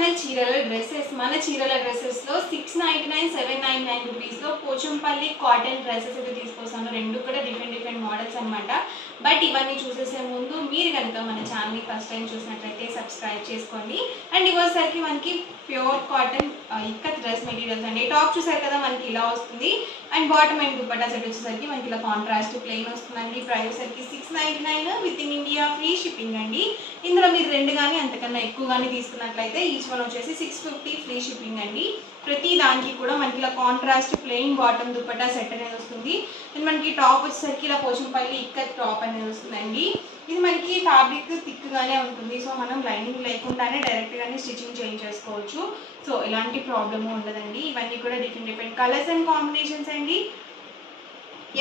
మన చీరల డ్రెస్సెస్ లో 699 799 రూపీస్ లో పోచంపల్లి కాటన్ డ్రెస్సెస్ అయితే తీసుకొస్తాను. రెండు కూడా డిఫరెంట్ మోడల్స్ అన్నమాట. బట్ ఇవన్నీ చూసేసే ముందు మీరు కనుక మన ఛానల్ని ఫస్ట్ టైం చూసినట్లయితే సబ్స్క్రైబ్ చేసుకోండి. అండ్ ఇవ్వసరికి మనకి pure cotton ikat dress materials అండి. టాప్ చూసారు కదా మనకి ఇలా వస్తుంది. And bottom and dupatta set వచ్చేసరికి మనకి ఇలా కాంట్రాస్ట్ ప్లెయిన్ వస్తుందండి. ప్రైస్ వచ్చేసరికి 699 with in India free shipping అండి. ఇందులో మీరు రెండు కానీ అంతకన్నా ఎక్కువ కానీ తీసుకున్నట్లయితే ఈచ్ వన్ వచ్చేసి 650 ఫ్రీ షిప్పింగ్ అండి. ప్రతి దానికి కూడా మనకి ఇలా contrast plain bottom dupatta set అనేది వస్తుంది. అండ్ మనకి టాప్ వచ్చేసరికి ఇలా పోచంపల్లి ఇక్కత్ టాప్ అనేది వస్తుందండి. ఇది మనకి ఫ్యాబ్రిక్ థిక్గానే ఉంటుంది. సో మనం లైనింగ్ లేకుండానే డైరెక్ట్గానే స్టిచ్చింగ్ చేయించేసుకోవచ్చు. సో ఎలాంటి ప్రాబ్లము ఉండదండి. ఇవన్నీ కూడా డిఫరెంట్ కలర్స్ అండ్ కాంబినేషన్స్ అండి.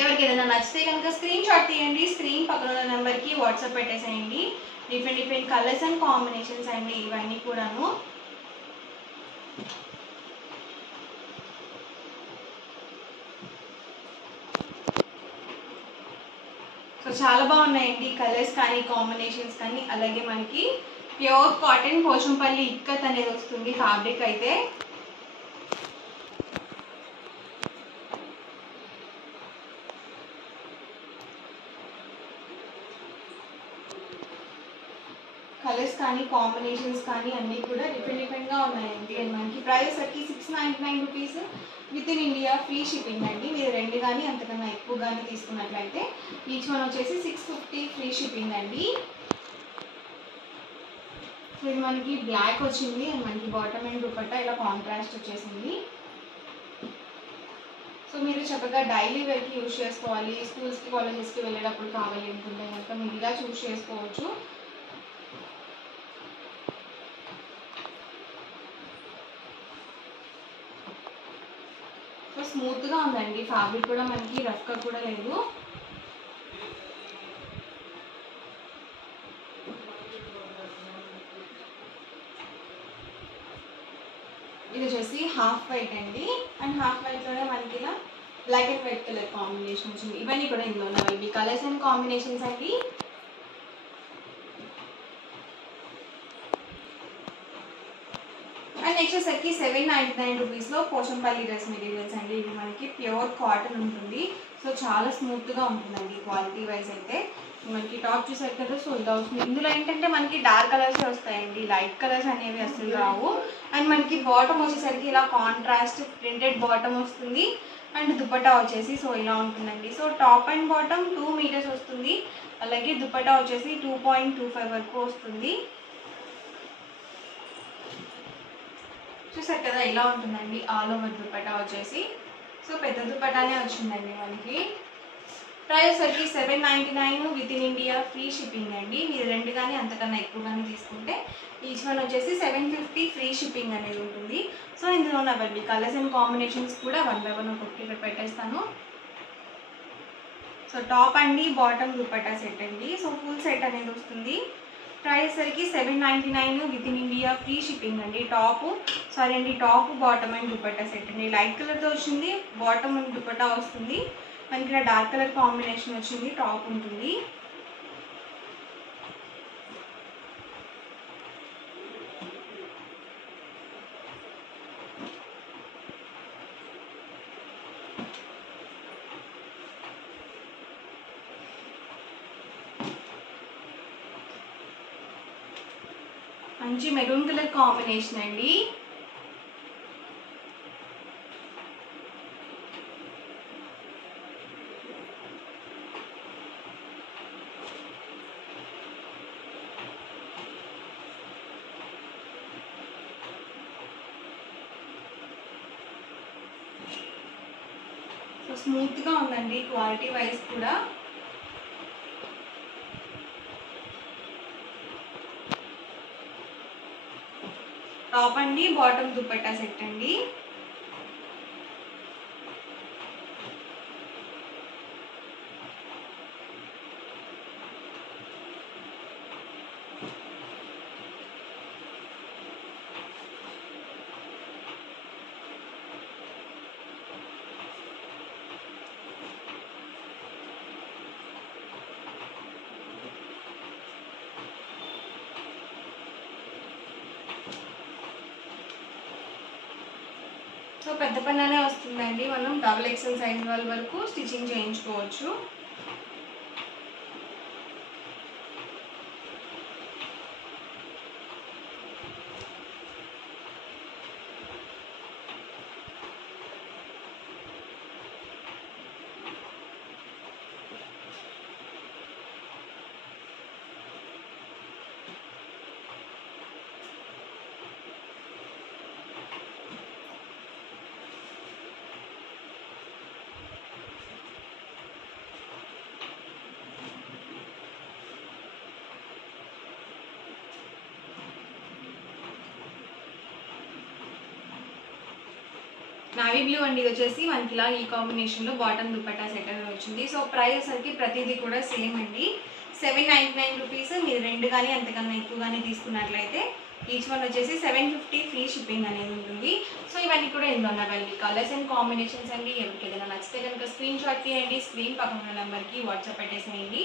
ఎవరికి ఏదైనా నచ్చితే కనుక స్క్రీన్ షాట్ తీయండి. స్క్రీన్ పక్కన ఉన్న నెంబర్కి వాట్సాప్ పెట్టేసేయండి. డిఫరెంట్ కలర్స్ అండ్ కాంబినేషన్స్ అండి ఇవన్నీ కూడాను. సో చాలా బాగున్నాయండి కలర్స్ కానీ కాంబినేషన్స్ కానీ. అలాగే మనకి ప్యూర్ కాటన్ పోచంపల్లి ఇక్కత్ అనేది వస్తుంది ఫ్యాబ్రిక్ అయితే. కలర్స్ కానీ కాంబినేషన్స్ కానీ అన్నీ కూడా డిఫరెంట్గా ఉన్నాయండి. అండ్ మనకి ప్రైస్ వచ్చి 699 rupees with in India free shipping అండి. మీరు రెండు కానీ అంతకన్నా ఎక్కువ కానీ తీసుకున్నట్లయితే ఈచ్ వన్ వచ్చేసి 650 ఫ్రీ షిప్పింగ్ అండి. సో ఇది మనకి బ్లాక్ వచ్చింది. అండ్ మనకి బాటమ్ అండ్ దుపట్టా ఇలా కాంట్రాస్ట్ వచ్చేసింది. సో మీరు చక్కగా డైలీ వేర్కి యూజ్ చేసుకోవాలి. స్కూల్స్కి కాలేజెస్కి వెళ్ళేటప్పుడు కావాలి అనుకుంటే కనుక మీరు ఇలా చూస్ చేసుకోవచ్చు. సో స్మూత్గా ఉందండి ఫ్యాబ్రిక్ కూడా, మనకి రఫ్గా కూడా లేదు. ఇది వచ్చేసి హాఫ్ వైట్ అండి. అండ్ హాఫ్ వైట్లోనే మనకి ఇలా black and white colour combination వచ్చింది. ఇవన్నీ కూడా ఇందులో ఉన్నవి కలర్స్ అండ్ కాంబినేషన్స్ అండి. అండ్ నెక్స్ట్ వచ్చేసరికి 799 రూపీస్లో పోచంపల్లి డ్రెస్ మెటీరియల్స్ అండి. ఇది మనకి ప్యూర్ కాటన్ ఉంటుంది. సో చాలా స్మూత్గా ఉంటుందండి క్వాలిటీ వైజ్ అయితే. మనకి టాప్ చూసారు కదా, సో ఇలా వస్తుంది. ఇందులో ఏంటంటే మనకి డార్క్ కలర్స్ వస్తాయండి, లైట్ కలర్స్ అనేవి అసలు రావు. అండ్ మనకి బాటమ్ వచ్చేసరికి ఇలా కాంట్రాస్ట్ ప్రింటెడ్ బాటమ్ వస్తుంది. అండ్ దుపట్టా వచ్చేసి సో ఇలా ఉంటుందండి. So top and bottom 2 metres వస్తుంది. అలాగే దుపట్టా వచ్చేసి 2.25 వరకు వస్తుంది. చూసారు కదా ఇలా ఉంటుందండి ఆల్ ఓవర్ దుపట్టా వచ్చేసి. సో పెద్ద దుపట్టానే వచ్చిందండి మనకి. ప్రైస్ వచ్చి 799 within India free shipping అండి. మీరు రెండు కానీ అంతకన్నా ఎక్కువ కానీ తీసుకుంటే ఈచ్ వన్ వచ్చేసి 750 ఫ్రీ షిప్పింగ్ అనేది ఉంటుంది. సో ఇందులో ఉన్నవి కలర్స్ అండ్ కాంబినేషన్స్ కూడా 1 by 1 ఒక్కొక్కటి ఇక్కడ పెట్టేస్తాను. సో టాప్ అండి, బాటమ్ దుపట్టా సెట్ అండి. సో ఫుల్ సెట్ అనేది వస్తుంది. ప్రైస్ సరికి 799 within India free shipping అండి. Top bottom and dupatta set అండి. లైట్ కలర్తో వచ్చింది, బాటమ్ అండ్ దుపట్టా వస్తుంది. మనకి ఇలా డార్క్ కలర్ కాంబినేషన్ వచ్చింది, టాప్ ఉంటుంది. మంచి మెరూన్ కలర్ కాంబినేషన్ అండి. సో స్మూత్గా ఉందండి క్వాలిటీ వైజ్ కూడా. టాప్ అండి, బాటమ్ దుపట్టా సెట్ అండి. సో పెద్ద పన్నానే వస్తుందండి, మనం డబుల్ ఎక్సెల్ సైజ్ వాళ్ళ వరకు స్టిచ్చింగ్ చేయించుకోవచ్చు. నావీ బ్లూ అండి, ఇది వచ్చేసి మనకి ఇలా ఈ కాంబినేషన్లో బాటమ్ దుపట్టా సెట్ అనేది వచ్చింది. సో ప్రైస్ సరికి ప్రతిదీ కూడా సేమ్ అండి, 799 రూపీస్. మీరు 2 కానీ అంతకన్నా ఎక్కువ కానీ తీసుకున్నట్లయితే ఈచ్ వన్ వచ్చేసి 750 ఫ్రీ షిప్పింగ్ అనేది ఉంటుంది. సో ఇవన్నీ కూడా ఇందులో ఉన్నవి కలర్స్ అండ్ కాంబినేషన్స్ అండి. ఎవరికి ఏదైనా నచ్చితే కనుక స్క్రీన్ షాట్ తీయండి, స్క్రీన్ పక్కన ఉన్న నెంబర్కి వాట్సాప్ పెట్టేసేయండి.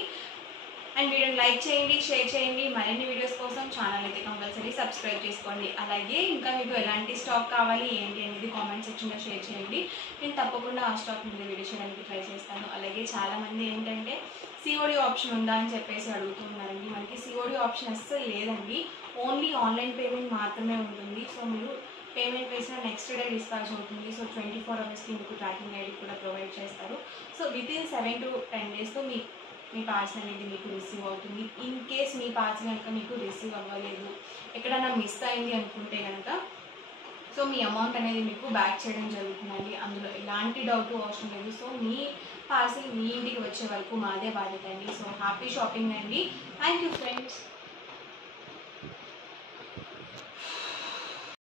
అండ్ వీడియోని లైక్ చేయండి, షేర్ చేయండి. మరిన్ని వీడియోస్ కోసం ఛానల్ అయితే కంపల్సరీ సబ్స్క్రైబ్ చేసుకోండి. అలాగే ఇంకా మీకు ఎలాంటి స్టాక్ కావాలి ఏంటి అనేది కామెంట్ సెక్షన్లో షేర్ చేయండి. నేను తప్పకుండా ఆ స్టాక్ మీద వీడియో చేయడానికి ట్రై చేస్తాను. అలాగే చాలామంది ఏంటంటే సిఓడి ఆప్షన్ ఉందా అని చెప్పేసి అడుగుతున్నారండి. మనకి సిఓడి ఆప్షన్ అస్సలు లేదండి, ఓన్లీ ఆన్లైన్ పేమెంట్ మాత్రమే ఉంటుంది. సో మీరు పేమెంట్ వేసిన నెక్స్ట్ డే డిస్పాచ్ అవుతుంది. సో 24 అవర్స్కి మీకు ట్రాకింగ్ ఐడి కూడా ప్రొవైడ్ చేస్తారు. సో వితిన్ 7 to 10 డేస్లో మీ పార్సల్ అనేది మీకు రిసీవ్ అవుతుంది. ఇన్ కేస్ మీ పార్సల్ కనుక మీకు రిసీవ్ అవ్వలేదు, ఎక్కడైనా మిస్ అయింది అనుకుంటే కనుక సో మీ అమౌంట్ అనేది మీకు బ్యాక్ చేయడం జరుగుతుందండి. అందులో ఎలాంటి డౌట్ అవసరం లేదు. సో మీ పార్సల్ మీ ఇంటికి వచ్చే వరకు మాదే బాధ్యత అండి. సో హ్యాపీ షాపింగ్ అండి. Thank you friends.